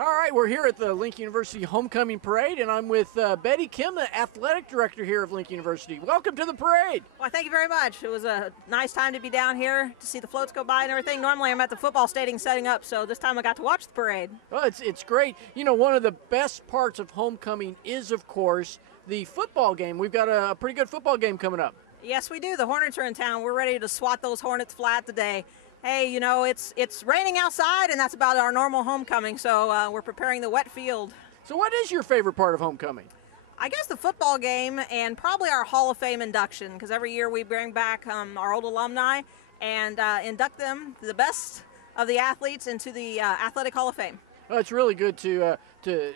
All right, we're here at the Lincoln University Homecoming Parade, and I'm with Betty Kim, the athletic director here of Lincoln University. Welcome to the parade. Well, thank you very much. It was a nice time to be down here to see the floats go by and everything. Normally I'm at the football stadium setting up, so this time I got to watch the parade. Well, it's great. You know, one of the best parts of homecoming is, of course, the football game. We've got a pretty good football game coming up. Yes, we do. The Hornets are in town. We're ready to swat those Hornets flat today. Hey, you know, it's raining outside, and that's about our normal homecoming, so we're preparing the wet field. So what is your favorite part of homecoming? I guess the football game and probably our Hall of Fame induction, because every year we bring back our old alumni and induct them, the best of the athletes, into the Athletic Hall of Fame. Well, it's really good to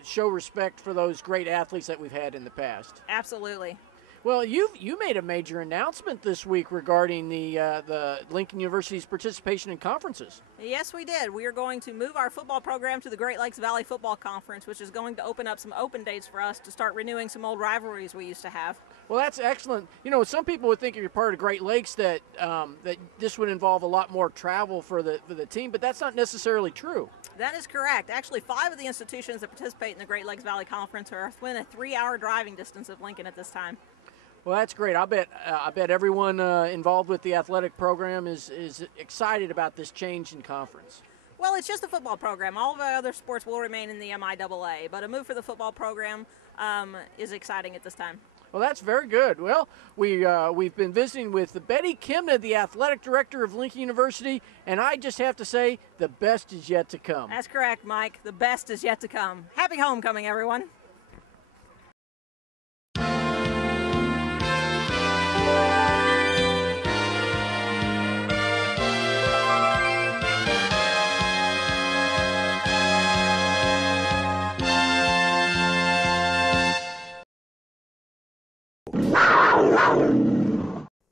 show respect for those great athletes that we've had in the past. Absolutely. Well, you made a major announcement this week regarding the Lincoln University's participation in conferences. Yes, we did. We are going to move our football program to the Great Lakes Valley Football Conference, which is going to open up some open dates for us to start renewing some old rivalries we used to have. Well, that's excellent. You know, some people would think if you're part of Great Lakes that that this would involve a lot more travel for the team, but that's not necessarily true. That is correct. Actually, 5 of the institutions that participate in the Great Lakes Valley Conference are within a 3-hour driving distance of Lincoln at this time. Well, that's great. I bet everyone involved with the athletic program is excited about this change in conference. Well, it's just a football program. All of our other sports will remain in the MIAA, but a move for the football program is exciting at this time. Well, that's very good. Well, we've been visiting with Betty Kim, the athletic director of Lincoln University, and I just have to say the best is yet to come. That's correct, Mike. The best is yet to come. Happy homecoming, everyone.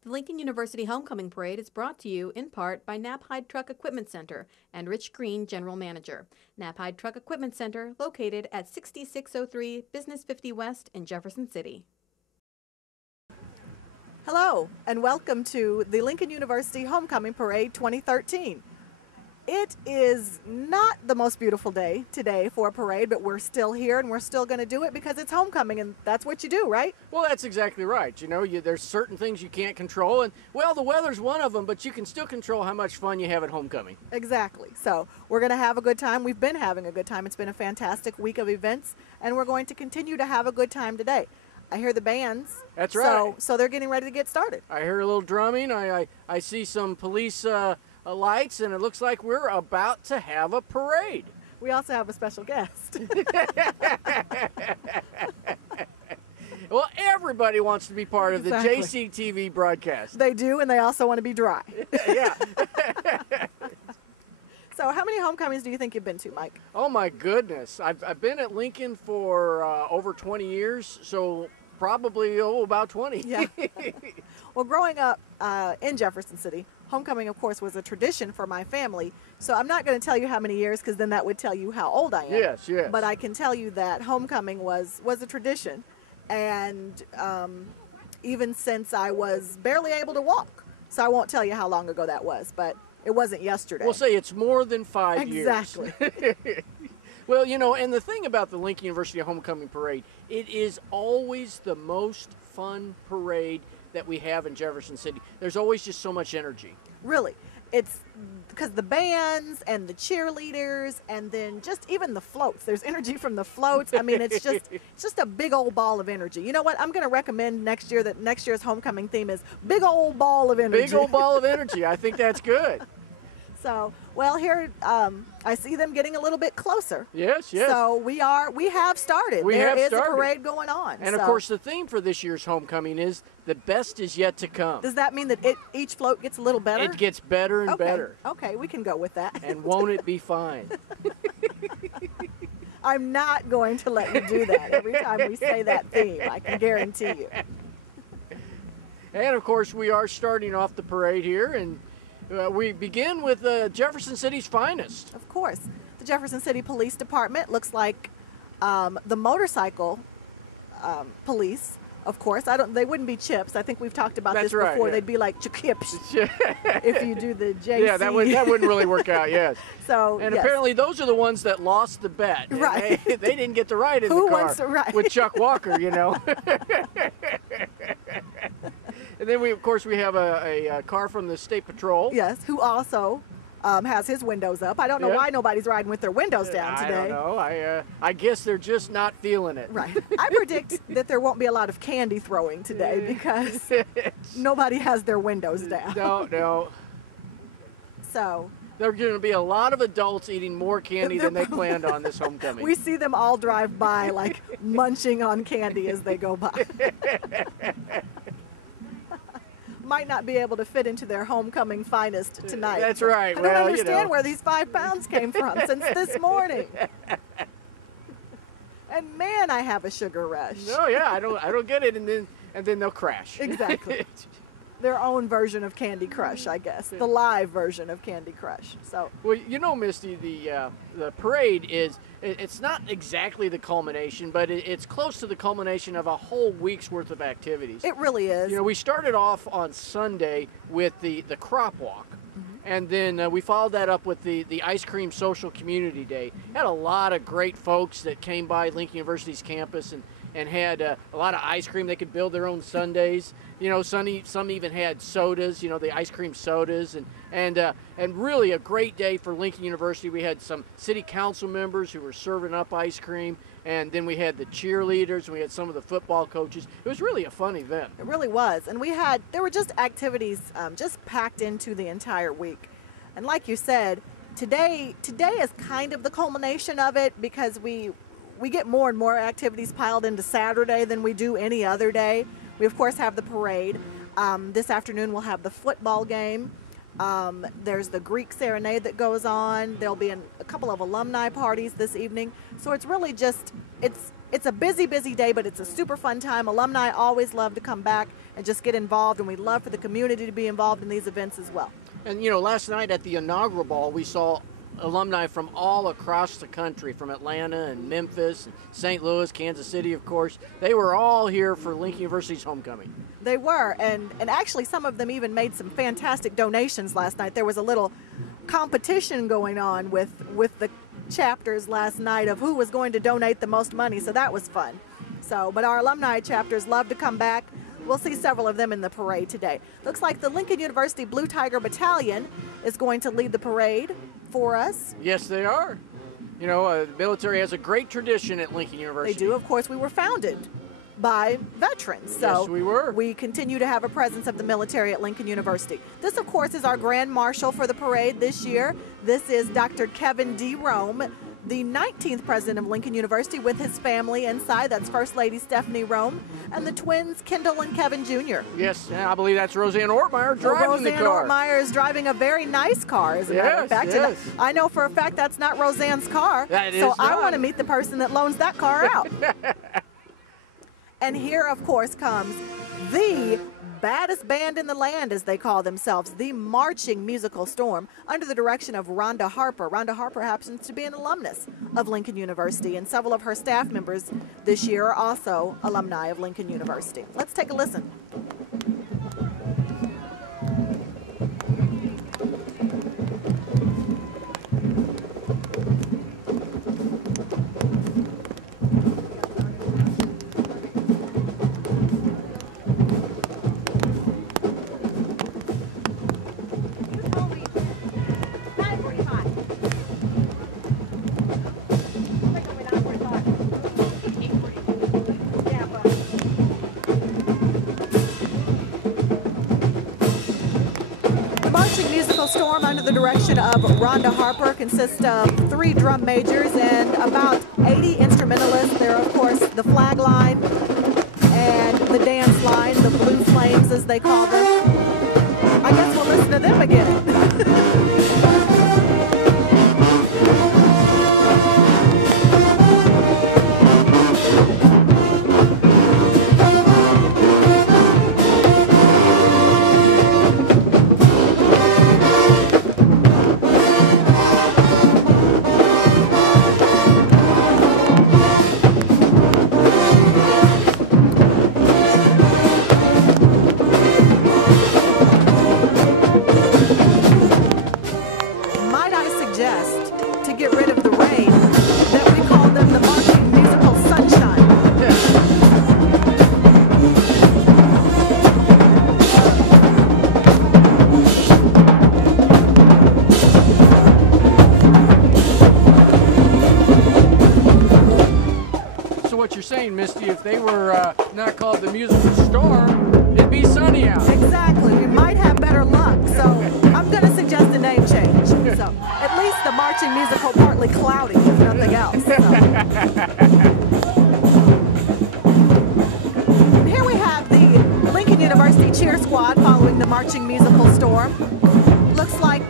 The Lincoln University Homecoming Parade is brought to you in part by Knapheide Truck Equipment Center and Rich Green, General Manager. Knapheide Truck Equipment Center, located at 6603 Business 50 West in Jefferson City. Hello, and welcome to the Lincoln University Homecoming Parade 2013. It is not the most beautiful day today for a parade, but we're still here and we're still going to do it because it's homecoming, and that's what you do, right? Well, that's exactly right. You know, there's certain things you can't control, and, well, the weather's one of them, but you can still control how much fun you have at homecoming. Exactly. So we're going to have a good time. We've been having a good time. It's been a fantastic week of events, and we're going to continue to have a good time today. I hear the bands. That's right. So they're getting ready to get started. I hear a little drumming. I see some police lights, and it looks like we're about to have a parade. We also have a special guest. Well, everybody wants to be part of the Exactly. JCTV broadcast. They do, and they also want to be dry. Yeah. So how many homecomings do you think you've been to, Mike? Oh, my goodness. I've been at Lincoln for over 20 years, so probably, about 20. Yeah. Well, growing up in Jefferson City, homecoming, of course, was a tradition for my family. So I'm not going to tell you how many years, because then that would tell you how old I am. Yes, yes. But I can tell you that homecoming was a tradition, and even since I was barely able to walk. So I won't tell you how long ago that was, but it wasn't yesterday. We'll say it's more than 5 years. Exactly. Well, you know, and the thing about the Lincoln University Homecoming Parade, it is always the most fun parade that we have in Jefferson City. There's always just so much energy. Really. It's because the bands and the cheerleaders, and then just even the floats. There's energy from the floats. I mean, it's just a big old ball of energy. You know what? I'm going to recommend next year that next year's homecoming theme is big old ball of energy. Big old ball of energy. I think that's good. So, well, here I see them getting a little bit closer. Yes, yes. So we have started. There is a parade going on. And, of course, the theme for this year's homecoming is the best is yet to come. Does that mean that each float gets a little better? It gets better and better. Okay, we can go with that. And won't it be fine? I'm not going to let you do that every time we say that theme. I can guarantee you. And, of course, we are starting off the parade here, and we begin with Jefferson City's finest. Of course. The Jefferson City Police Department looks like the motorcycle police Of course, they wouldn't be chips. I think we've talked about That's this right, before. yeah. They'd be like chips if you do the JC. Yeah, that wouldn't really work out. Yes. So And yes. apparently those are the ones that lost the bet. And Right. They didn't get to ride in Who the car wants to ride? with Chuck Walker, you know. And then we have a car from the State Patrol. Yes, who also has his windows up. I don't know Yeah. why nobody's riding with their windows down today. I don't know. I guess they're just not feeling it. Right. I predict that there won't be a lot of candy throwing today because nobody has their windows down. No. So There are going to be a lot of adults eating more candy than they planned on this homecoming. we see them all drive by like munching on candy as they go by. Might not be able to fit into their homecoming finest tonight. That's right. I don't Well, understand where these 5 pounds came from since this morning. And man, I have a sugar rush. No, yeah, I don't get it, and then they'll crash. Exactly. Their own version of Candy Crush, I guess. The live version of Candy Crush. So Well, you know, Misty, the parade it's not exactly the culmination, but it's close to the culmination of a whole week's worth of activities. it really is. You know, we started off on Sunday with the crop walk. And then we followed that up with the Ice Cream Social Community Day. Had a lot of great folks that came by Lincoln University's campus and had a lot of ice cream. They could build their own sundaes. You know, some even had sodas, you know, the ice cream sodas. And really a great day for Lincoln University. We had some city council members who were serving up ice cream. And then we had the cheerleaders, and we had some of the football coaches. It was really a fun event. It really was. And there were just activities just packed into the entire week. And like you said, today is kind of the culmination of it because we get more and more activities piled into Saturday than we do any other day. We, of course, have the parade. This afternoon we'll have the football game. There's the Greek serenade that goes on. There'll be a couple of alumni parties this evening. So it's really just, it's a busy day, but it's a super fun time. Alumni always love to come back and just get involved, and we love for the community to be involved in these events as well. And, you know, last night at the inaugural ball, we saw alumni from all across the country, from Atlanta and Memphis, and St. Louis, Kansas City, of course. They were all here for Lincoln University's homecoming. They were, and actually some of them even made some fantastic donations last night. There was a little competition going on with the chapters last night of who was going to donate the most money, so that was fun. But our alumni chapters love to come back. We'll see several of them in the parade today. Looks like the Lincoln University Blue Tiger Battalion is going to lead the parade for us. Yes, they are. You know, the military has a great tradition at Lincoln University. They do. Of course, we were founded by veterans. So yes, we were. We continue to have a presence of the military at Lincoln University. This, of course, is our Grand Marshal for the parade this year. This is Dr. Kevin D. Rome, the 19th president of Lincoln University, with his family inside. That's First Lady Stephanie Rome and the twins Kendall and Kevin Jr. Yes, and I believe that's Roseanne Ortmeyer driving the car. Roseanne Ortmeyer is driving a very nice car, as a matter of fact. Yes. And I know for a fact that's not Roseanne's car. That is so I not. want to meet the person that loans that car out. And here, of course, comes the baddest band in the land, as they call themselves, the Marching Musical Storm, under the direction of Rhonda Harper. Rhonda Harper happens to be an alumnus of Lincoln University, and several of her staff members this year are also alumni of Lincoln University. Let's take a listen. Storm under the direction of Rhonda Harper consists of 3 drum majors and about 80 instrumentalists. There are, of course, the flag line and the dance line, the Blue Flames, as they call them. I guess we'll listen to them again. what you're saying, Misty. If they were not called the Musical Storm, it'd be sunny out. Exactly. We might have better luck. So I'm going to suggest a name change. So at least the marching musical partly cloudy, if nothing else. And here we have the Lincoln University cheer squad following the marching musical storm. Looks like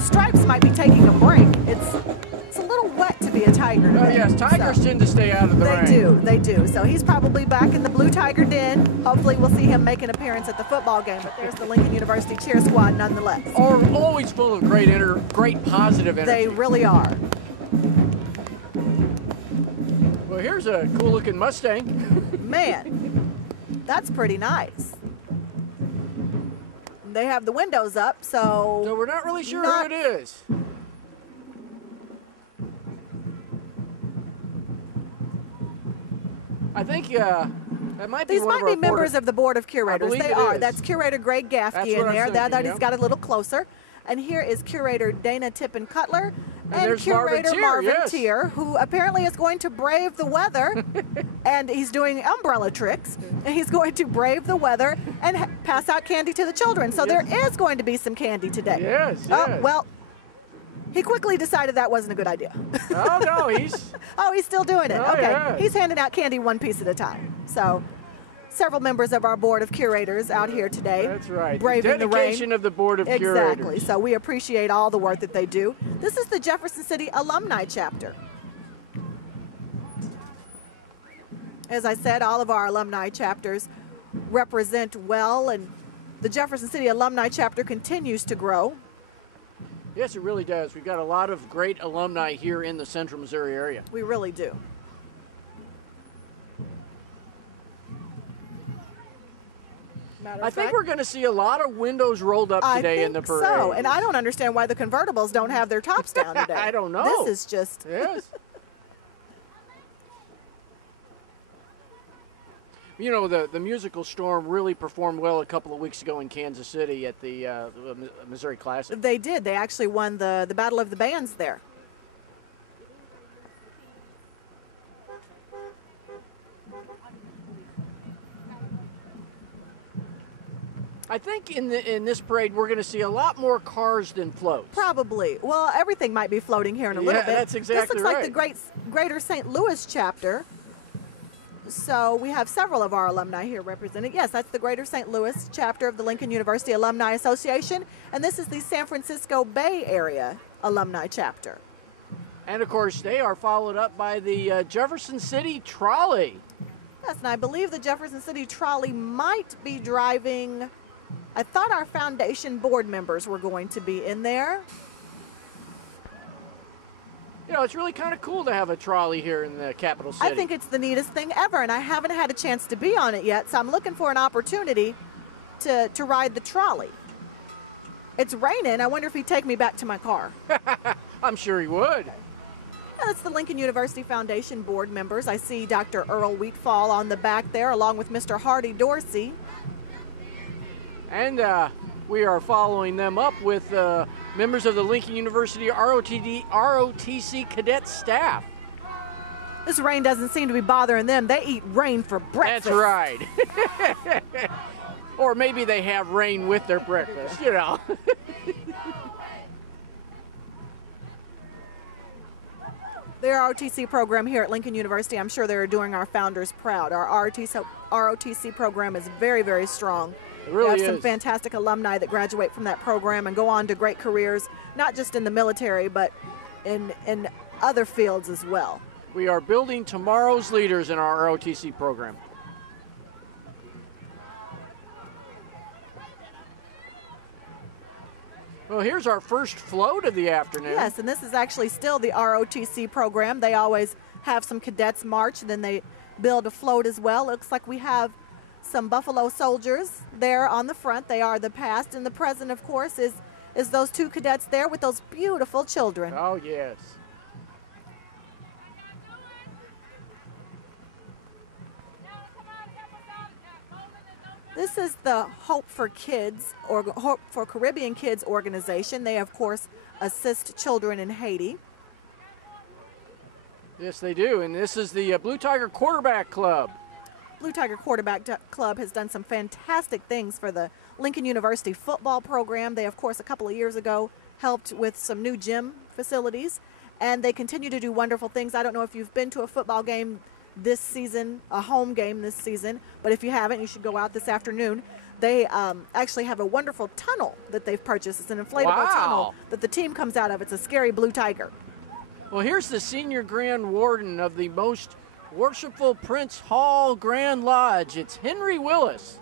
Stripes might be taking a break. It's a little wet to be a Tiger today. Oh, yes. Tigers tend to stay out of the rain. They do. So he's probably back in the Blue Tiger Den. Hopefully we'll see him make an appearance at the football game. But there's the Lincoln University cheer squad nonetheless. Always full of great positive energy. They really are. Well, here's a cool-looking Mustang. Man, that's pretty nice. They have the windows up, so we're not really sure who it is. I think that might be these one might of our be members of the Board of Curators. They are. Is. That's Curator Greg Gaffney in there. That he's got a little closer. And here is Curator Dana Tippin Cutler and Curator Marvin Tier, who apparently is going to brave the weather. And he's doing umbrella tricks. And he's going to brave the weather and pass out candy to the children. So there is going to be some candy today. Yes. Oh, well, he quickly decided that wasn't a good idea. Oh, no, he's... Oh, he's still doing it. Oh, okay. yes. He's handing out candy one piece at a time. So several members of our Board of Curators out here today. That's right. Braving the rain. Dedication of the Board of Curators. Exactly. So we appreciate all the work that they do. This is the Jefferson City Alumni Chapter. As I said, all of our alumni chapters represent well, and the Jefferson City Alumni Chapter continues to grow. Yes, it really does. We've got a lot of great alumni here in the Central Missouri area. We really do. I think we're going to see a lot of windows rolled up today in the parade. I think so, and I don't understand why the convertibles don't have their tops down today. I don't know. This is just... Yes. You know, the musical storm really performed well a couple of weeks ago in Kansas City at the Missouri Classic. They did. They actually won the Battle of the Bands there. I think in this parade we're going to see a lot more cars than floats. Probably. Well, everything might be floating here in a little bit. That's exactly This looks like the Greater St. Louis chapter. So we have several of our alumni here represented. Yes, that's the Greater St. Louis chapter of the Lincoln University Alumni Association. And this is the San Francisco Bay Area Alumni chapter. And, of course, they are followed up by the Jefferson City Trolley. Yes, and I believe the Jefferson City Trolley might be driving... I thought our foundation board members were going to be in there. You know, it's really kind of cool to have a trolley here in the capital city. I think it's the neatest thing ever, and I haven't had a chance to be on it yet, so I'm looking for an opportunity to ride the trolley. It's raining. I wonder if he'd take me back to my car. I'm sure he would. And that's the Lincoln University Foundation board members. I see Dr. Earl Wheatfall on the back there, along with Mr. Hardy Dorsey. And we are following them up with members of the Lincoln University ROTC cadet staff. This rain doesn't seem to be bothering them. They eat rain for breakfast. That's right. Or maybe they have rain with their breakfast, you know. Their ROTC program here at Lincoln University, I'm sure they're doing our founders proud. Our ROTC program is very, very strong. It really we have some is. fantastic alumni that graduate from that program and go on to great careers, not just in the military, but in other fields as well. We are building tomorrow's leaders in our ROTC program. Well, here's our first float of the afternoon. Yes, and this is actually still the ROTC program. They always have some cadets march, and then they build a float as well. Looks like we have some Buffalo Soldiers there on the front. They are the past, and the present, of course, is those two cadets there with those beautiful children. Oh, yes. This is the Hope for Kids, or Hope for Caribbean Kids organization. They, of course, assist children in Haiti. Yes, they do. And this is the Blue Tiger Quarterback Club. Blue Tiger Quarterback Club has done some fantastic things for the Lincoln University football program. They, of course, a couple of years ago helped with some new gym facilities, and they continue to do wonderful things. I don't know if you've been to a football game this season, a home game this season, but if you haven't, you should go out this afternoon. They actually have a wonderful tunnel that they've purchased. It's an inflatable tunnel that the team comes out of. It's a scary blue tiger. Well, here's the senior grand warden of the most worshipful Prince Hall Grand Lodge. It's Henry Willis.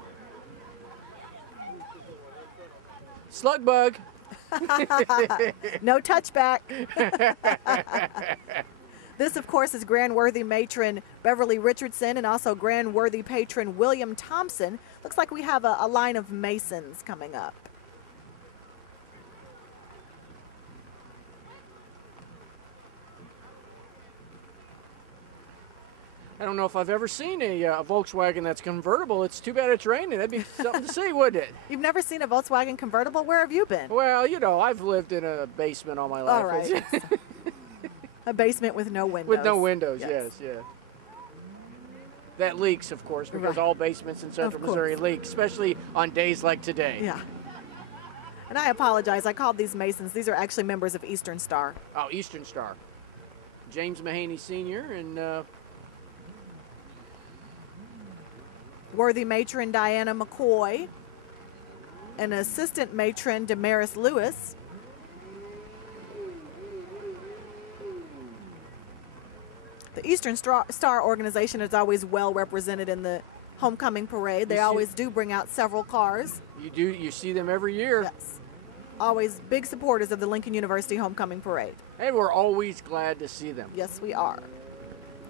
Slug bug. No touchback. This, of course, is Grand Worthy matron Beverly Richardson and also Grand Worthy patron William Thompson. Looks like we have a line of Masons coming up. I don't know if I've ever seen a Volkswagen that's convertible. It's too bad it's raining. That'd be something to see, wouldn't it? You've never seen a Volkswagen convertible? Where have you been? Well, you know, I've lived in a basement all my life. All right. A basement with no windows. With no windows, yes, yeah. That leaks, of course, because all basements in central Missouri leak, especially on days like today. Yeah. And I apologize. I called these Masons. These are actually members of Eastern Star. Oh, Eastern Star. James Mahaney Sr. and Worthy matron Diana McCoy and assistant matron Damaris Lewis. The Eastern Star organization is always well represented in the homecoming parade. They always do bring out several cars. You see them every year. Yes. Always big supporters of the Lincoln University homecoming parade. And we're always glad to see them. Yes, we are.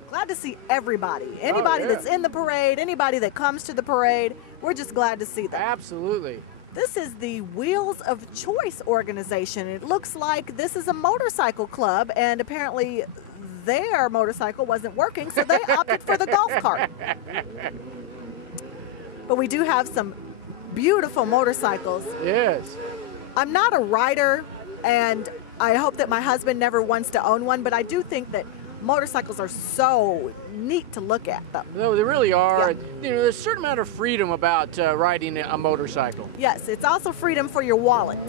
Glad to see everybody. Anybody that's in the parade, anybody that comes to the parade, we're just glad to see them. Absolutely. This is the Wheels of Choice organization. It looks like this is a motorcycle club, and apparently their motorcycle wasn't working, so they opted for the golf cart. But we do have some beautiful motorcycles. Yes. I'm not a rider, and I hope that my husband never wants to own one, but I do think that motorcycles are so neat to look at, though. No, they really are. Yeah. You know, there's a certain amount of freedom about riding a motorcycle. Yes, it's also freedom for your wallet.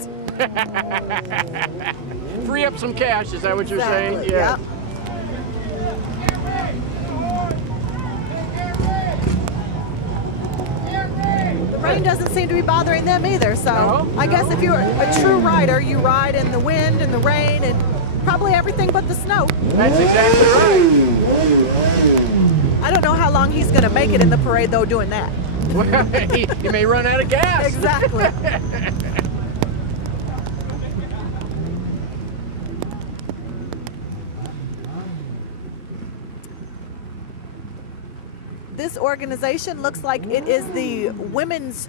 Free up some cash, is that what you're saying? Yeah. Yep. The rain doesn't seem to be bothering them either, so I guess if you're a true rider, you ride in the wind and the rain and probably everything but the snow. That's exactly right. I don't know how long he's going to make it in the parade, though, doing that. Well, he may run out of gas. Exactly. This organization looks like it is the women's.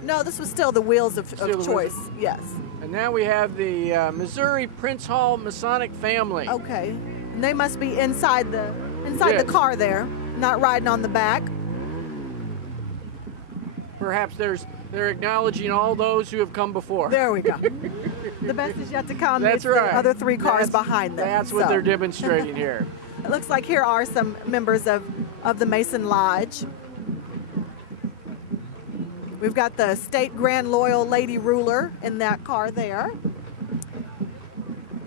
No, this was still the Wheels of Choice. Yes. And now we have the Missouri Prince Hall Masonic family. Okay. And they must be inside the car there, not riding on the back. Perhaps they're acknowledging all those who have come before. There we go. The best is yet to come. That's it's right. The other three cars behind them. That's what they're demonstrating here. It looks like here are some members of the Mason Lodge. We've got the State Grand Loyal Lady Ruler in that car there.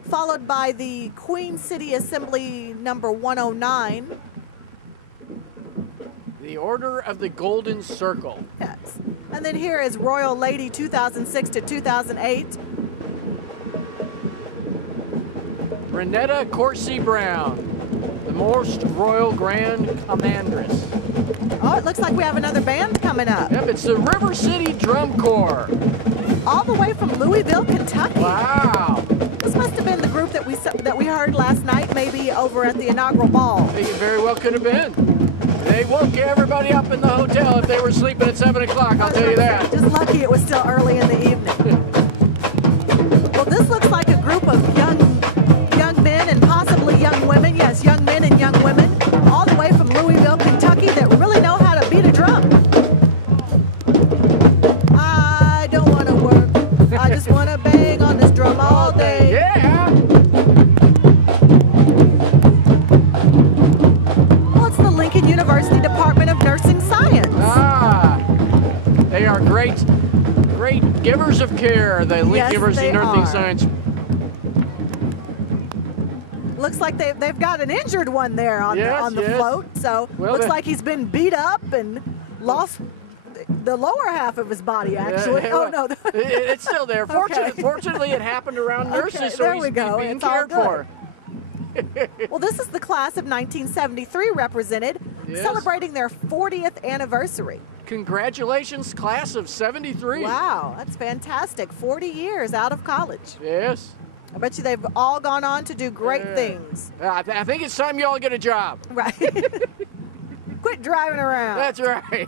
Followed by the Queen City Assembly number 109. The Order of the Golden Circle. Yes. And then here is Royal Lady 2006 to 2008. Renetta Corsi Brown, the most royal grand commandress. Oh, it looks like we have another band coming up. Yep, it's the River City Drum Corps. All the way from Louisville, Kentucky. Wow. This must have been the group that we heard last night, maybe over at the inaugural ball. It very well could have been. They woke everybody up in the hotel if they were sleeping at 7 o'clock, I'll tell you that. Just lucky it was still early in the evening. Well, this looks like a group of young men and possibly young women. Yes, young men and young women, all the way from Louisville, Kentucky, that really know how to beat a drum. I don't want to work. I just wanna bang on this drum all day. Yeah. Well, it's the Lincoln University Department of Nursing Science. Ah, they are great givers of care, the Lincoln Yes, University they Nursing are. Science. Looks like they've got an injured one there on Yes, the yes. float. So Well, looks like he's been beat up and lost the lower half of his body, actually. Yeah, Oh, no. it's still there. Okay. Fortunately, it happened around nurses, Okay, so there he's we go. being It's all cared good. for. Well, this is the class of 1973 represented, Yes. celebrating their 40th anniversary. Congratulations, class of 73. Wow, that's fantastic. 40 years out of college. Yes. I bet you they've all gone on to do great Yeah. things. I think it's time you all get a job. Right. Quit driving around. That's right.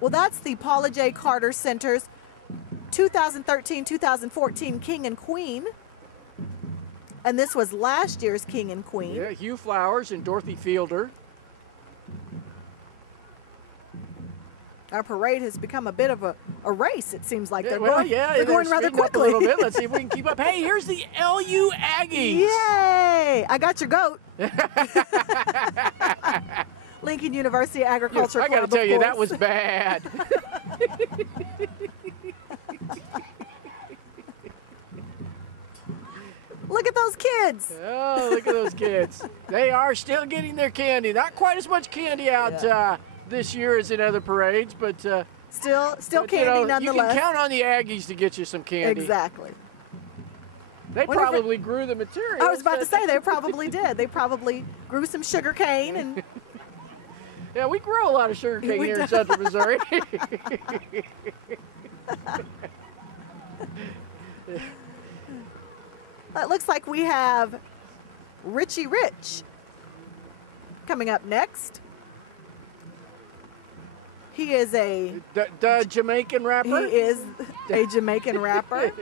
Well, that's the Paula J. Carter Center's 2013-2014 King and Queen. And this was last year's King and Queen. Yeah, Hugh Flowers and Dorothy Fielder. Our parade has become a bit of a race, it seems like. Yeah, They're well, going, yeah, they're going rather speeding up quickly. a little bit. Let's see if we can keep up. Hey, here's the LU Aggies. Yay! I got your goat. Lincoln University Agriculture I Club, got to tell of you, that course. was bad. Look at those kids. Oh, look at those kids. They are still getting their candy. Not quite as much candy out this year as in other parades, but Still but, candy you know, nonetheless. You can count on the Aggies to get you some candy. Exactly. They Whenever- probably grew the material. I was about to say they probably did. They probably grew some sugar cane and Yeah, we grow a lot of sugar cane We here do. in Central Missouri. it looks like we have Richie Rich coming up next. He is a the Jamaican rapper. a Jamaican rapper.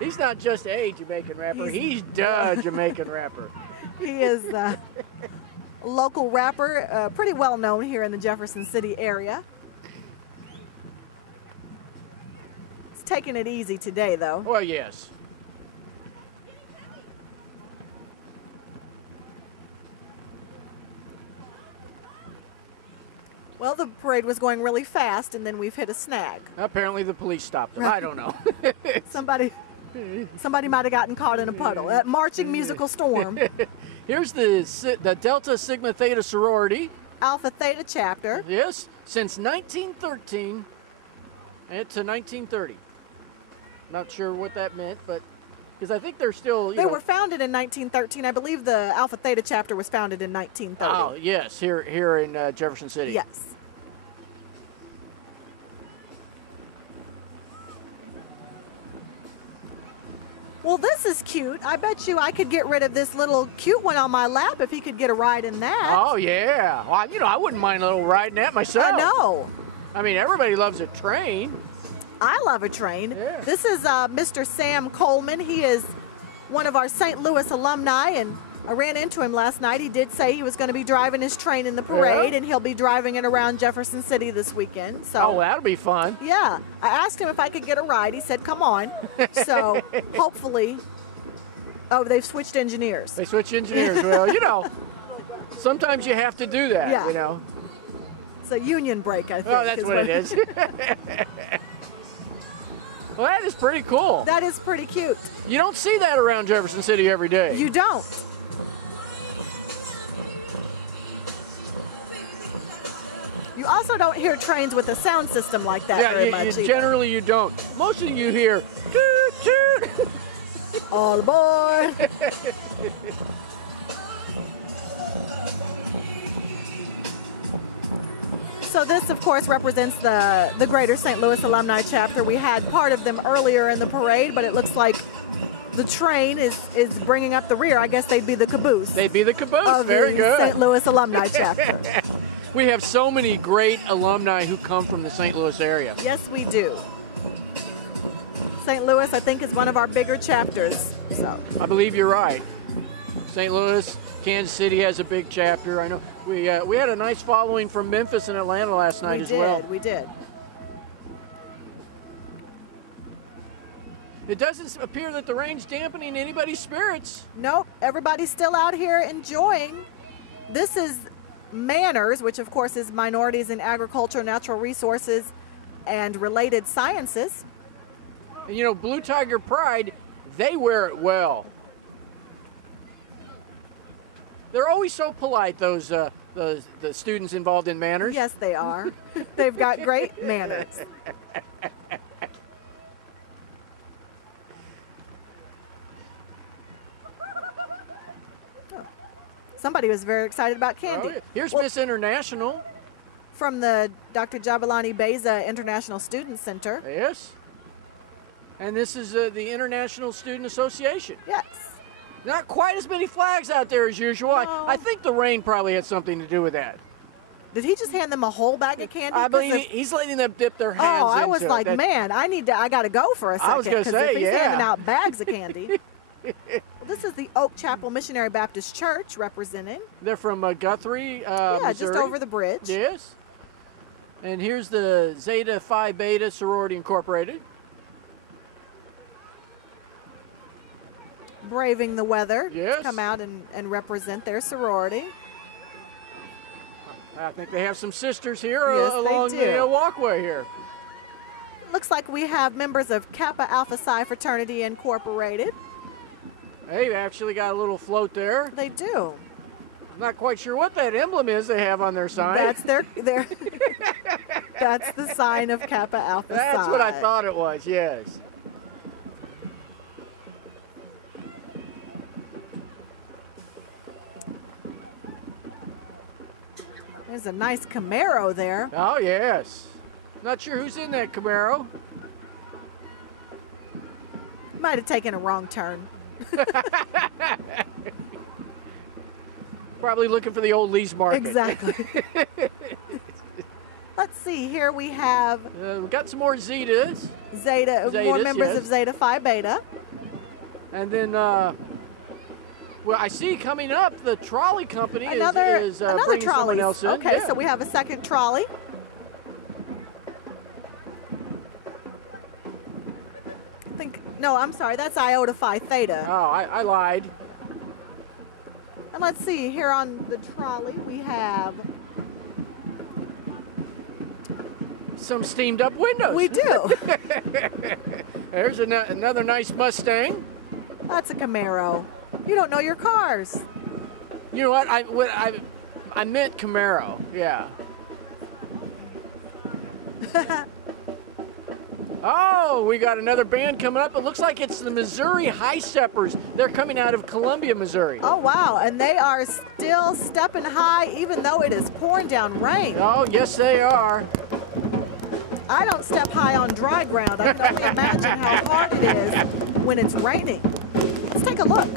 He's not just a Jamaican rapper. He's the Jamaican rapper. He is a local rapper, pretty well known here in the Jefferson City area. He's taking it easy today, though. Well, yes. Well, the parade was going really fast, and then we've hit a snag. Apparently the police stopped him. Right. I don't know. Somebody might have gotten caught in a puddle. That marching musical storm. Here's the Delta Sigma Theta sorority. Alpha Theta chapter. Yes, since 1913 to 1930. Not sure what that meant, but because I think they're still. They were founded in 1913. I believe the Alpha Theta chapter was founded in 1930. Oh yes, here in Jefferson City. Yes. Well, this is cute. I bet you I could get rid of this little cute one on my lap if he could get a ride in that. Oh yeah. Well, I wouldn't mind a little riding that myself. I know. I mean, everybody loves a train. I love a train. Yeah. This is Mr. Sam Coleman. He is one of our St. Louis alumni, and I ran into him last night. He did say he was going to be driving his train in the parade, Yeah. and he'll be driving it around Jefferson City this weekend. So. Oh, that'll be fun. Yeah, I asked him if I could get a ride. He said, come on. So hopefully, oh, they've switched engineers. They switch engineers. Well, sometimes you have to do that, Yeah. It's a union break, I think. Oh, that's what it is. Well, that is pretty cool. That is pretty cute. You don't see that around Jefferson City every day. You don't. You also don't hear trains with a sound system like that very much either. Generally you don't. Most of you hear toot toot. All aboard. So this, of course, represents the Greater St. Louis Alumni Chapter. We had part of them earlier in the parade, but it looks like the train is bringing up the rear. I guess they'd be the caboose. They'd be the caboose. Of Very the good. St. Louis Alumni Chapter. We have so many great alumni who come from the St. Louis area. Yes, we do. St. Louis, I think, is one of our bigger chapters. So I believe you're right. St. Louis, Kansas City has a big chapter. I know we had a nice following from Memphis and Atlanta last night as well. We did. it doesn't appear that the rain's dampening anybody's spirits. Nope, everybody's still out here enjoying. This is Manners, which of course is Minorities in Agriculture, Natural Resources, and Related Sciences. And you know, Blue Tiger Pride, they wear it well. They're always so polite, those the students involved in Manners. Yes, they are. They've got great manners. Oh. Somebody was very excited about candy. Oh, yeah. Here's Miss International. From the Dr. Jabalani Beza International Student Center. Yes. And this is the International Student Association. Yes. Not quite as many flags out there as usual. No. I think the rain probably had something to do with that. Did he just hand them a whole bag of candy? I believe he's letting them dip their hands I into was it. like, man, I got to go for a second. I was going to 'cause if say, he's handing yeah. out bags of candy. Well, this is the Oak Chapel Missionary Baptist Church representing. They're from Guthrie, Yeah, Missouri. just over the bridge. Yes. And here's the Zeta Phi Beta Sorority Incorporated. Braving the weather Yes. to come out and represent their sorority. I think they have some sisters here Yes, they along do. the walkway here. Looks like we have members of Kappa Alpha Psi Fraternity Incorporated. They've actually got a little float there. They do. I'm not quite sure what that emblem is they have on their sign. That's their that's the sign of Kappa Alpha Psi. That's what I thought it was, yes. There's a nice Camaro there. Oh, yes. Not sure who's in that Camaro. Might have taken a wrong turn. Probably looking for the old lease market. Exactly. Let's see. Here we have We've got some more Zetas. Zeta, more Zetas, members yes. of Zeta Phi Beta. And then, well, I see coming up the trolley company Another is another bringing trolley. someone else in. Okay, Yeah. so we have a second trolley. No, I'm sorry. That's Iota Phi Theta. Oh, I lied. And let's see. Here on the trolley we have. Some steamed up windows. We do. There's another nice Mustang. That's a Camaro. You don't know your cars. You know what? I meant Camaro. Yeah. Oh, we got another band coming up. It looks like it's the Missouri High Steppers. They're coming out of Columbia, Missouri. Oh, wow. And they are still stepping high even though it is pouring down rain. Oh, yes, they are. I don't step high on dry ground. I can only imagine how hard it is when it's raining. Let's take a look.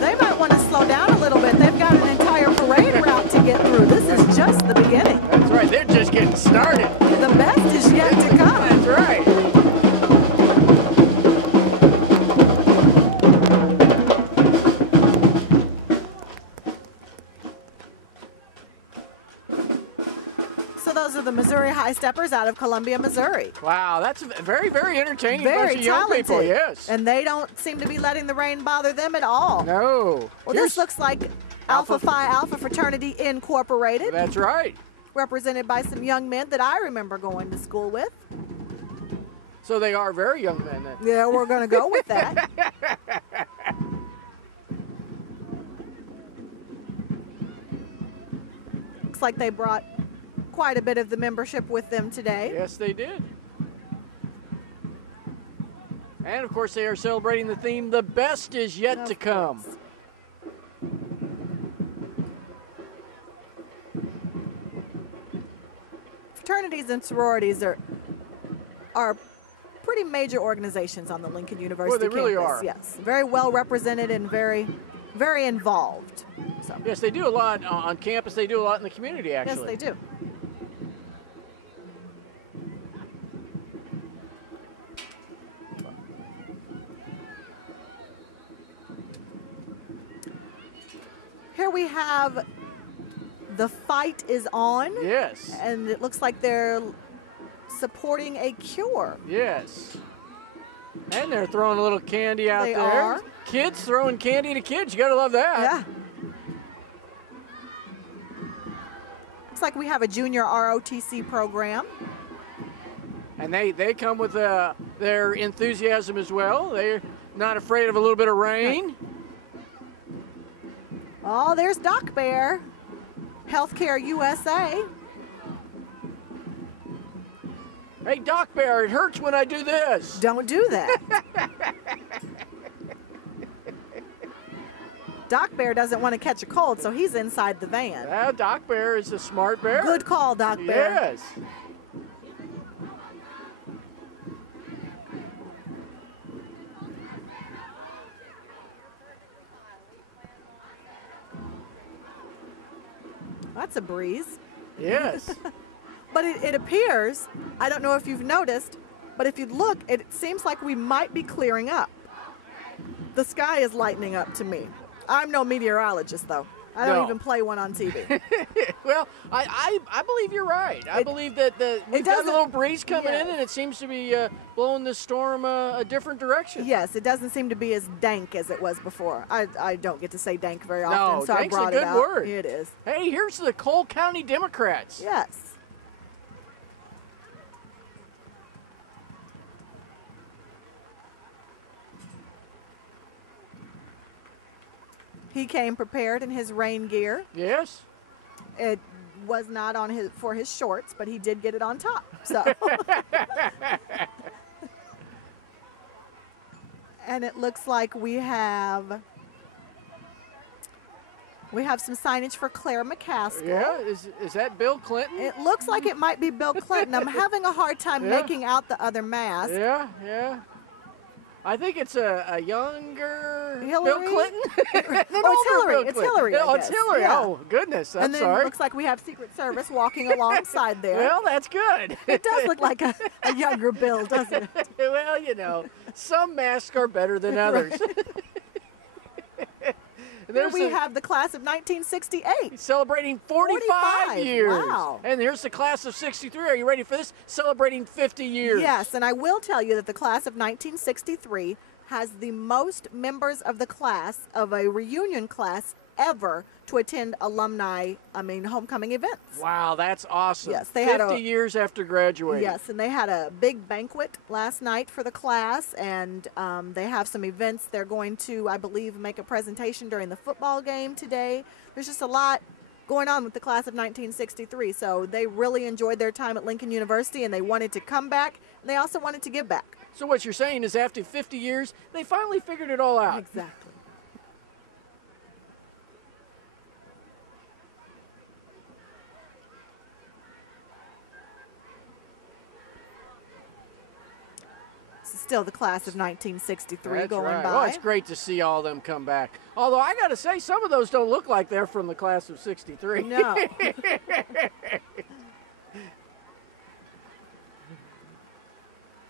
They might want to slow down a little bit. They've got an entire parade route to get through. This is just the beginning. That's right. They're just getting started. The best is yet to come. That's right. So those are the Missouri High Steppers out of Columbia, Missouri. Wow, that's a very, very entertaining bunch Very of young talented. people. Yes. And they don't seem to be letting the rain bother them at all. No. Well, Here's- this looks like Alpha Phi Alpha Fraternity Incorporated, That's right. represented by some young men that I remember going to school with. So they are very young men then. Yeah, we're going to go with that. Looks like they brought quite a bit of the membership with them today. Yes, they did. And of course, they are celebrating the theme, "The best is yet Of to come." course. fraternities and sororities are pretty major organizations on the Lincoln University they really campus. are. Yes, very well represented and very, very involved. So. Yes, they do a lot on campus. They do a lot in the community, actually. Yes, they do. Here we have The Fight Is On. Yes. And it looks like they're supporting a cure. Yes. And they're throwing a little candy out They there. are. Kids throwing candy to kids. You got to love that. Yeah. Looks like we have a junior ROTC program. And they come with their enthusiasm as well. They're not afraid of a little bit of rain. Oh, there's Doc Bear, Healthcare USA. Hey, Doc Bear, it hurts when I do this. Don't do that. Doc Bear doesn't want to catch a cold, so he's inside the van. Well, Doc Bear is a smart bear. Good call, Doc Bear. Yes. That's a breeze. Yes. But it appears, I don't know if you've noticed, but if you look, it seems like we might be clearing up. The sky is lightening up to me. I'm no meteorologist, though. I don't even play one on TV. Well, I believe you're right. I believe that we've got a little breeze coming in, and it seems to be blowing the storm a different direction. Yes, it doesn't seem to be as dank as it was before. I don't get to say dank very often, No, so I dank's brought a it good out. word. It is. Hey, here's the Cole County Democrats. Yes. He came prepared in his rain gear. Yes. It was not on for his shorts, but he did get it on top. So. And it looks like we have some signage for Claire McCaskill. Yeah, is that Bill Clinton? It looks like it might be Bill Clinton. I'm having a hard time making out the other mask. Yeah, yeah. I think it's a younger Hillary? Bill Clinton. Oh, it's Hillary. It's Hillary. Oh, it's Hillary. Yeah. Oh, goodness. I'm and then sorry. It looks like we have Secret Service walking alongside there. Well, that's good. It does look like a younger Bill, doesn't it? Well, you know, some masks are better than others. Here we have the class of 1968. Celebrating 45 years. Wow. And here's the class of 63. Are you ready for this? Celebrating 50 years. Yes, and I will tell you that the class of 1963 has the most members of the class of a reunion class ever to attend homecoming events. Wow, that's awesome. Yes, they 50 had years after graduating. Yes, and they had a big banquet last night for the class, and they have some events. They're going to, I believe, make a presentation during the football game today. There's just a lot going on with the class of 1963, so they really enjoyed their time at Lincoln University, and they wanted to come back, and they also wanted to give back. So what you're saying is after 50 years, they finally figured it all out. Exactly. Still the class of 1963 That's going right. by. Well, it's great to see all of them come back. Although I got to say, some of those don't look like they're from the class of 63. No.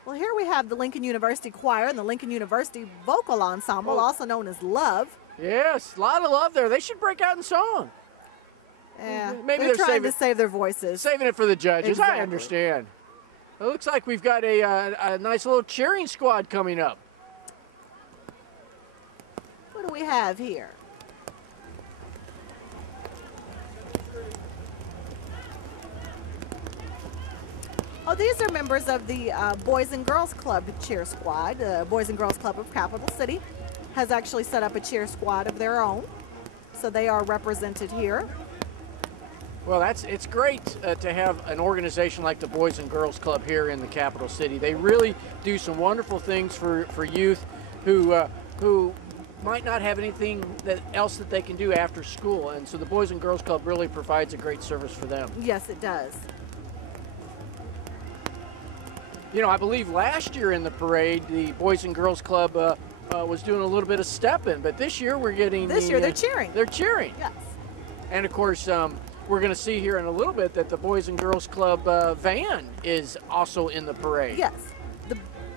Well, here we have the Lincoln University Choir and the Lincoln University Vocal Ensemble, also known as Love. Yes, a lot of love there. They should break out in song. Yeah, Maybe they're they're trying to save their voices. Saving it for the judges. Exactly. I understand. It looks like we've got a nice little cheering squad coming up. What do we have here? Oh, these are members of the Boys and Girls Club cheer squad. The Boys and Girls Club of Capital City has actually set up a cheer squad of their own. So they are represented here. Well, it's great to have an organization like the Boys and Girls Club here in the capital city. They really do some wonderful things for youth who might not have anything else that they can do after school, and so the Boys and Girls Club really provides a great service for them. Yes, it does. You know, I believe last year in the parade, the Boys and Girls Club was doing a little bit of stepping, but this year we're getting. This year they're cheering. They're cheering. Yes. And of course, we're going to see here in a little bit that the Boys and Girls Club van is also in the parade. Yes.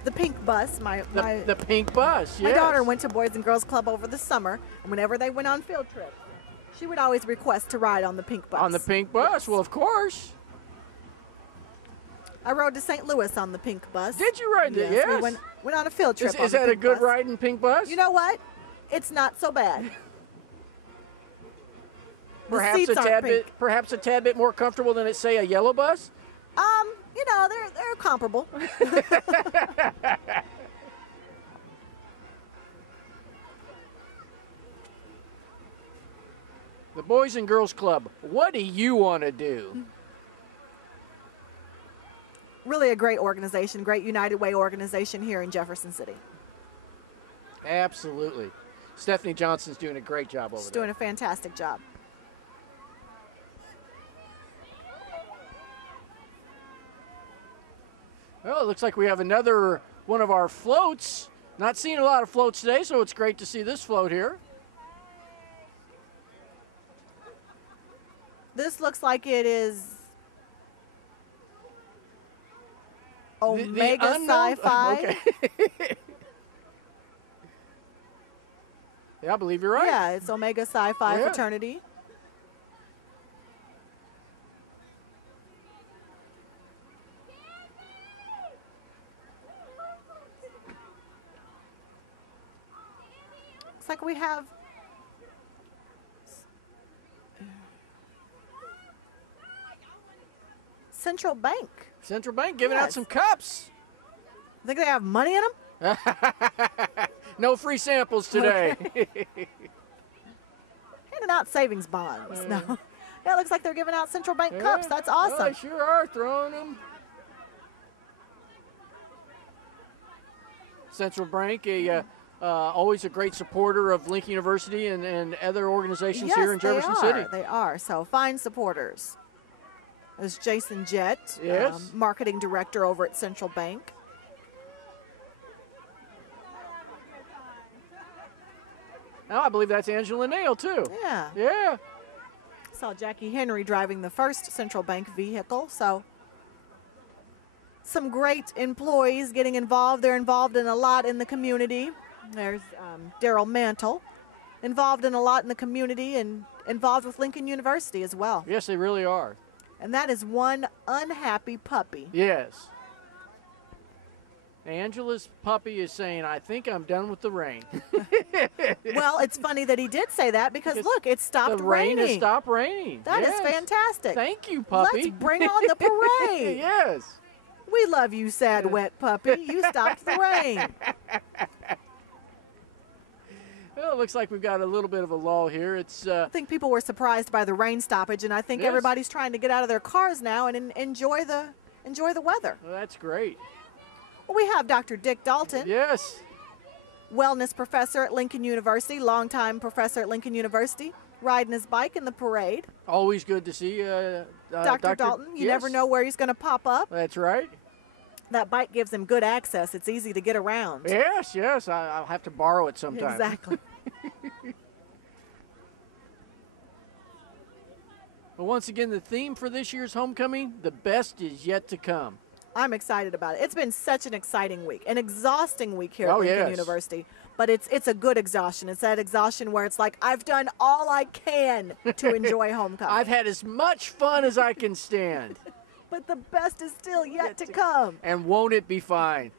The pink bus. The pink bus. My Yes. daughter went to Boys and Girls Club over the summer, and whenever they went on field trips, she would always request to ride on the pink bus. On the pink bus. Yes. Well, of course. I rode to St. Louis on the pink bus. Did you ride Yes. Yes. We went on a field trip. Is that a good ride? riding pink bus? You know what? It's not so bad. Perhaps seats a aren't tad pink. bit, perhaps a tad bit more comfortable than say a yellow bus. You know, they're comparable. The Boys and Girls Club. What do you want to do? Really a great organization, great United Way organization here in Jefferson City. Absolutely. Stephanie Johnson's doing a great job over She's there. doing a fantastic job. Well, it looks like we have another one of our floats. Not seeing a lot of floats today, so it's great to see this float here. This looks like it is Omega unknown- Sci-Fi. Okay. Yeah, I believe you're right. Yeah, it's Omega Sci-Fi Yeah. fraternity. Looks like we have Central Bank. Central Bank giving out Yes. some cups. Think they have money in them? No free samples today. Handing out savings bonds. No. Yeah, it looks like they're giving out Central Bank cups. That's Oh, awesome. they sure are throwing them. Central Bank, always a great supporter of Lincoln University and other organizations Yes, here in Jefferson City. They are. So fine supporters. There's Jason Jett, Yes. marketing director over at Central Bank. Now I believe that's Angela Nail too. Yeah. Yeah. Saw Jackie Henry driving the first Central Bank vehicle. So some great employees getting involved. They're involved in a lot in the community. There's Daryl Mantle, involved in a lot in the community and involved with Lincoln University as well. Yes, they really are. And that is one unhappy puppy. Yes. Angela's puppy is saying, I think I'm done with the rain. Well, it's funny that he did say that because look, it stopped The rain raining. has stopped raining. That is Yes. fantastic. Thank you, puppy. Let's bring on the parade. Yes. We love you, sad wet puppy. You stopped the rain. Well, it looks like we've got a little bit of a lull here. It's I think people were surprised by the rain stoppage, and I think Yes. everybody's trying to get out of their cars now and enjoy the weather. well, that's great. Well, we have Dr. Dick Dalton, Yes. wellness professor at Lincoln University, longtime professor at Lincoln University, riding his bike in the parade. Always good to see Dr. Dalton, you never yes. know where he's going to pop up. That's right. That bike gives him good access. It's easy to get around. Yes, yes. I'll have to borrow it sometime. Exactly. But once again, the theme for this year's homecoming, the best is yet to come. I'm excited about it. It's been such an exciting week, an exhausting week here Oh, at Lincoln yes. University. But it's a good exhaustion. It's that exhaustion where it's like, I've done all I can to enjoy homecoming. I've had as much fun as I can stand. But the best is still yet to come. And won't it be fine?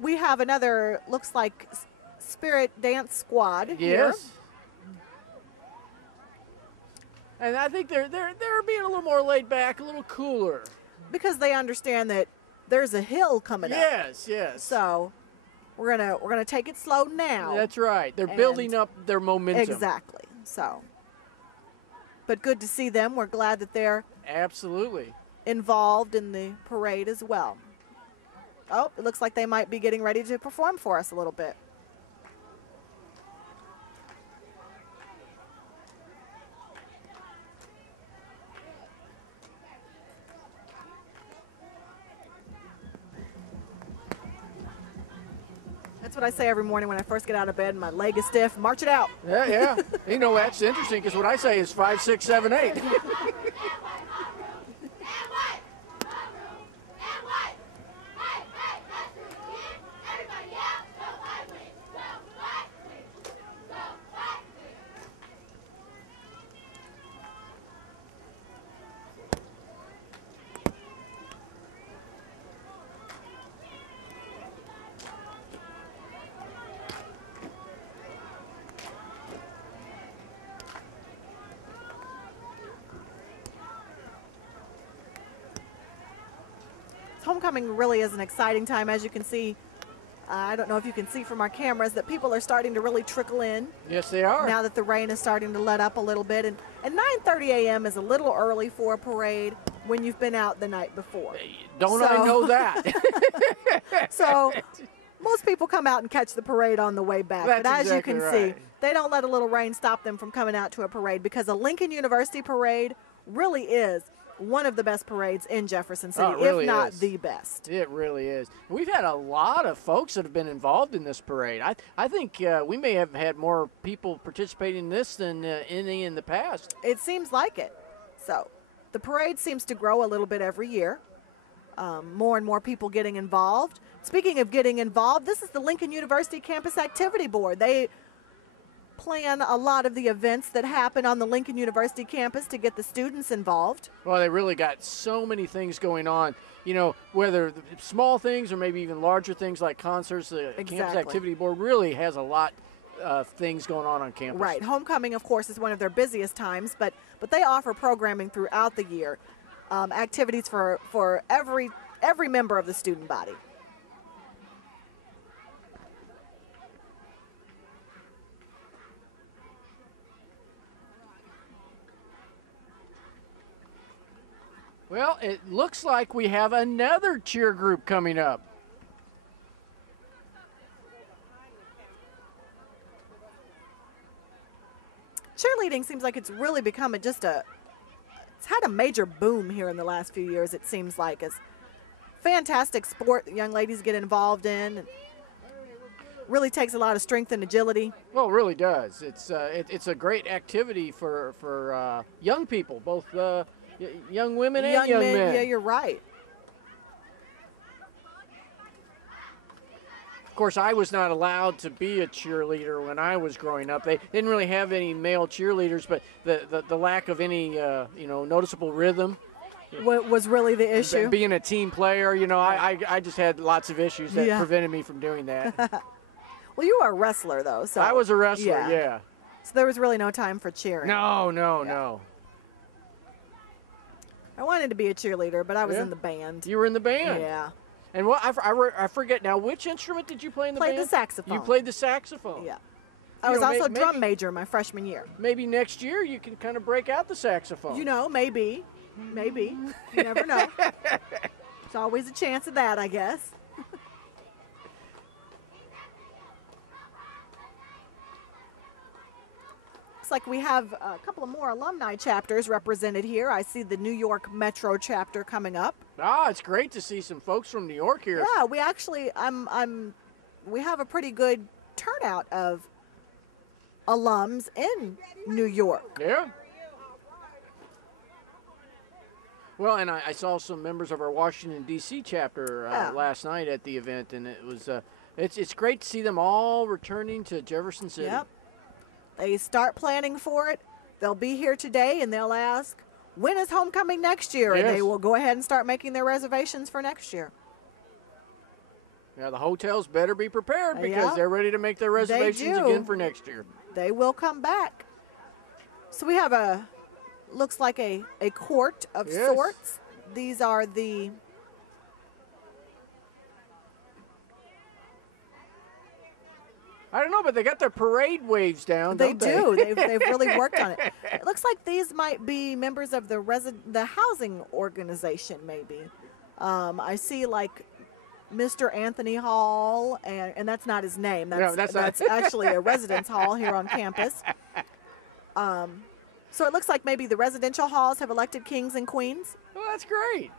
We have another, looks like, spirit dance squad here. Yes. And I think they're being a little more laid back, a little cooler. Because they understand that there's a hill coming up. Yes, yes. So we're gonna take it slow now. That's right. They're And- building up their momentum. Exactly. So, but good to see them. We're glad that they're Absolutely. involved in the parade as well. Oh, it looks like they might be getting ready to perform for us a little bit. That's what I say every morning when I first get out of bed and my leg is stiff. March it out. Yeah, yeah. You know, that's interesting because what I say is 5, 6, 7, 8. Homecoming really is an exciting time, as you can see. I don't know if you can see from our cameras that people are starting to really trickle in. Yes, they are. Now that the rain is starting to let up a little bit. And 9:30 a.m. is a little early for a parade when you've been out the night before. Don't I know that? So most people come out and catch the parade on the way back. That's but as exactly you can right. see, they don't let a little rain stop them from coming out to a parade, because a Lincoln University parade really is one of the best parades in Jefferson City, Oh, it really if not is. the best. It really is. We've had a lot of folks that have been involved in this parade. I think we may have had more people participating in this than any in the past. It seems like it. So the parade seems to grow a little bit every year. More and more people getting involved. Speaking of getting involved, this is the Lincoln University Campus Activity Board. They plan a lot of the events that happen on the Lincoln University campus to get the students involved. Well, they really got so many things going on, you know, whether small things or maybe even larger things like concerts. The Campus Exactly. Activity Board really has a lot of things going on campus. Right. Homecoming, of course, is one of their busiest times, but they offer programming throughout the year, activities for every member of the student body. Well, it looks like we have another cheer group coming up. Cheerleading seems like it's really become it's had a major boom here in the last few years, it seems like. It's fantastic sport that young ladies get involved in. It really takes a lot of strength and agility. Well, it really does. It's a great activity for young people, both young women and young men. Yeah, you're right. Of course, I was not allowed to be a cheerleader when I was growing up. They didn't really have any male cheerleaders, but the lack of any noticeable rhythm Was really the issue. Being a team player, I just had lots of issues that prevented me from doing that. Well, you were a wrestler, though. So I was a wrestler, yeah. So there was really no time for cheering. No. I wanted to be a cheerleader, but I was in the band. You were in the band? Yeah. And what I forget now, which instrument did you play in the band? Played the saxophone. You played the saxophone. Yeah. I was also a drum major my freshman year. Maybe next year you can kind of break out the saxophone. Maybe. You never know. There's always a chance of that, I guess. Looks like we have a couple of more alumni chapters represented here. I see the New York Metro chapter coming up. It's great to see some folks from New York here. Yeah, we actually, we have a pretty good turnout of alums in New York. Yeah. Well, and I saw some members of our Washington, D.C. chapter last night at the event, and it was it's great to see them all returning to Jefferson City. Yep. They start planning for it. They'll be here today, and they'll ask, when is homecoming next year? Yes. And they will go ahead and start making their reservations for next year. Now, the hotels better be prepared because they're ready to make their reservations again for next year. They will come back. So we have looks like a court of sorts. These are the I don't know, but they got their parade waves down. They don't do. They've really worked on it. It looks like these might be members of the housing organization, maybe. I see like Mr. Anthony Hall, and that's not his name. That's actually a residence hall here on campus. So it looks like maybe the residential halls have elected kings and queens. Well, that's great.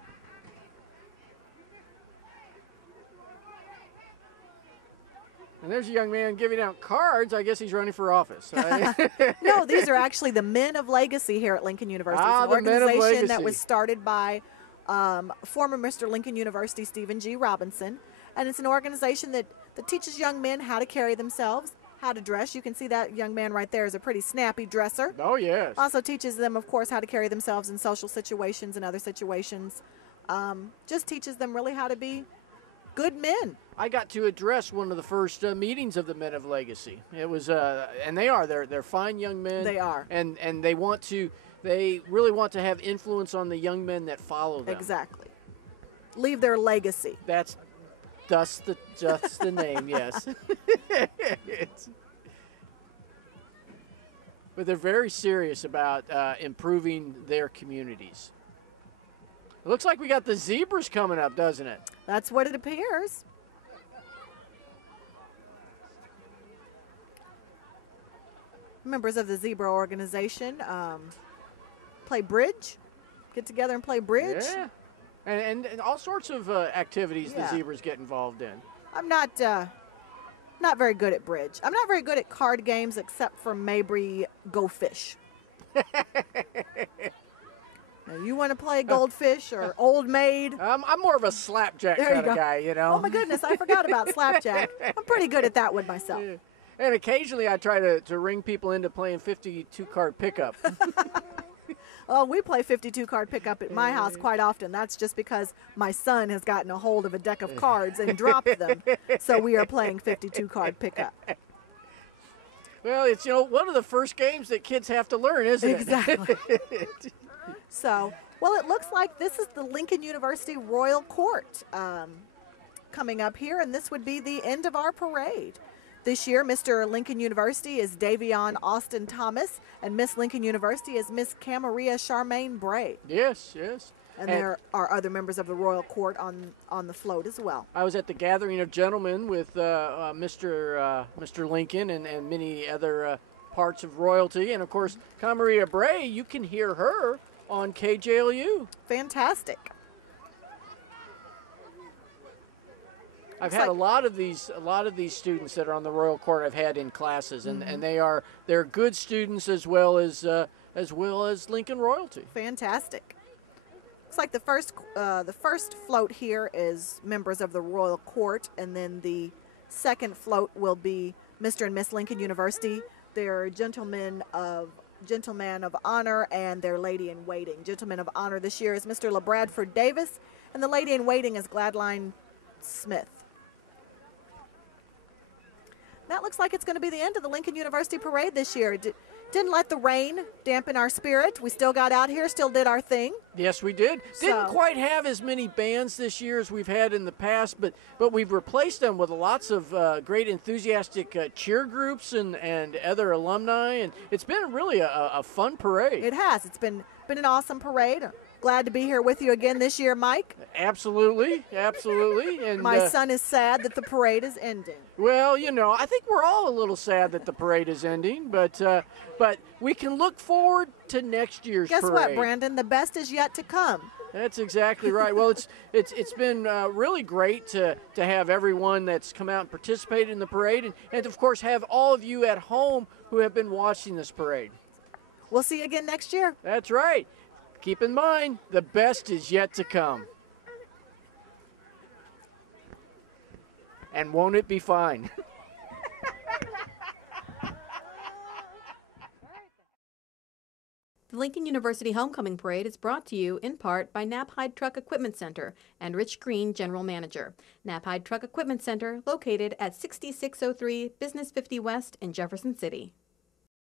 And there's a young man giving out cards. I guess he's running for office. No, these are actually the Men of Legacy here at Lincoln University. Ah, It's an the Men of organization that Legacy. was started by former Mr. Lincoln University, Stephen G. Robinson. And it's an organization that teaches young men how to carry themselves, how to dress. You can see that young man right there is a pretty snappy dresser. Oh, yes. Also teaches them, of course, how to carry themselves in social situations and other situations. Just teaches them really how to be good men. I got to address one of the first meetings of the Men of Legacy. It was, and they're fine young men. They are. And they really want to have influence on the young men that follow them. Exactly. Leave their legacy. That's the name, yes. But they're very serious about improving their communities. It looks like we got the zebras coming up, doesn't it? That's what it appears. Members of the zebra organization play bridge, get together and play bridge. Yeah. And all sorts of activities Yeah. the zebras get involved in. I'm not very good at bridge. I'm not very good at card games except for maybe Go Fish. Now, you want to play Goldfish or Old Maid? I'm more of a slapjack There you kind of go. guy, you know. Oh my goodness, I forgot about Slapjack. I'm pretty good at that one myself. Yeah. And occasionally I try to ring people into playing 52-card pickup. Oh, we play 52 card pickup at my house quite often. That's just because my son has gotten a hold of a deck of cards and dropped them. So we are playing 52 card pickup. Well, it's, one of the first games that kids have to learn, isn't it? Exactly. So, well, it looks like this is the Lincoln University Royal Court coming up here, and this would be the end of our parade. This year, Mr. Lincoln University is Davion Austin Thomas, and Miss Lincoln University is Miss Camaria Charmaine Bray. Yes, yes. And there are other members of the Royal Court on the float as well. I was at the gathering of gentlemen with Mr. Lincoln and many other parts of royalty. And, of course, Camaria Bray, you can hear her on KJLU. Fantastic. I've had a lot of these students that are on the Royal Court I've had in classes, and they're good students as well as Lincoln royalty. Fantastic. Looks like the first float here is members of the Royal Court, and then the second float will be Mr. and Miss Lincoln University. They're gentlemen of honor and their lady in waiting. Gentleman of honor this year is Mr. LaBradford Davis, and the lady in waiting is Gladline Smith. That looks like it's going to be the end of the Lincoln University Parade this year. Didn't let the rain dampen our spirit. We still got out here, still did our thing. Yes, we did. Didn't quite have as many bands this year as we've had in the past, but we've replaced them with lots of great enthusiastic cheer groups and other alumni, and it's been really a fun parade. It has. It's been an awesome parade. Glad to be here with you again this year, Mike. Absolutely, absolutely. And my son is sad that the parade is ending. Well, I think we're all a little sad that the parade is ending, but we can look forward to next year's parade. Guess what, Brandon? The best is yet to come. That's exactly right. Well, it's been really great to have everyone that's come out and participated in the parade, and of course have all of you at home who have been watching this parade. We'll see you again next year. That's right. Keep in mind, the best is yet to come. And won't it be fine? The Lincoln University Homecoming Parade is brought to you in part by Knapheide Truck Equipment Center and Rich Green, General Manager. Knapheide Truck Equipment Center, located at 6603 Business 50 West in Jefferson City.